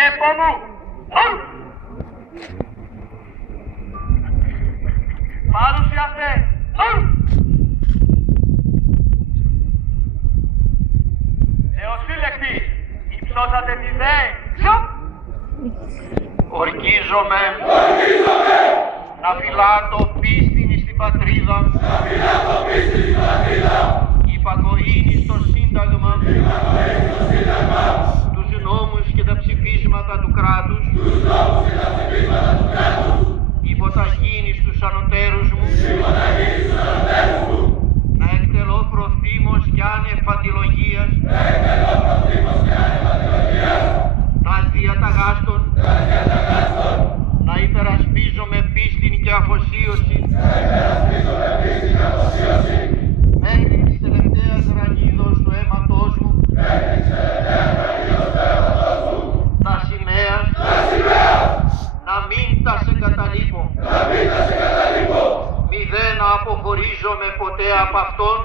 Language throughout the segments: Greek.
Επομού. Παρουσιάστε. Νεοσύλλεκτοι, υψώσατε τη ΔΕ. Ορκίζομαι να φυλάτω πίστην στην πατρίδα, υπακοήνη στο Σύνταγμα, τους νόμους και τα ψηφίσματα του κράτους, υποταγήνη στους ανωτέρους μου, να εκτελώ προθήμως κι άνευ αντιλογίας τας διαταγάστων, να υπερασπίζομαι πίστην και αφοσίωση μέχρι της τελευταίας ραγίδος του αίματός μου, τα σημαίας, να μην τα σε καταλείπω, μη δε να αποχωρίζομαι ποτέ από αυτόν,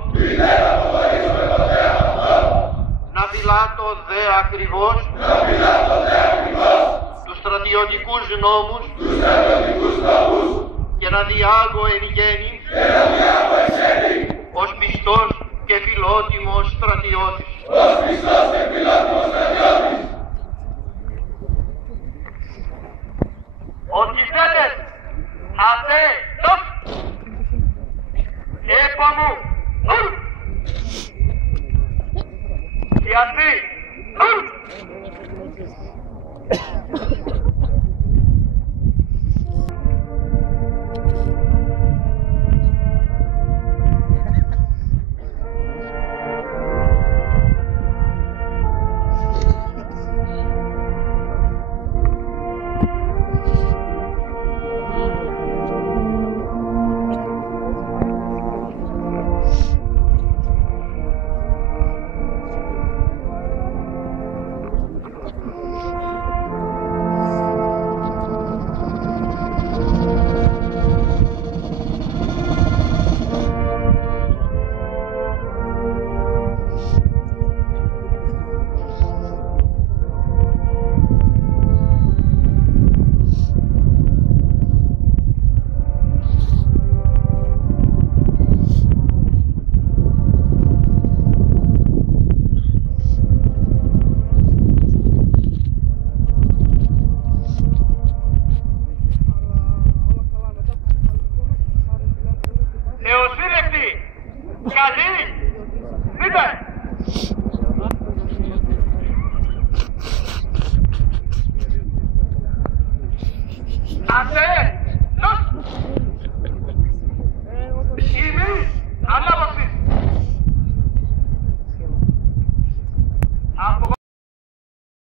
να φυλάτω δε ακριβώς τους στρατιωτικούς νόμους και να διάγω εν γέννη ως πιστός και φιλότιμος στρατιώτης. Ότι θέλετε, αυτέ, Επομού, και αυτοί,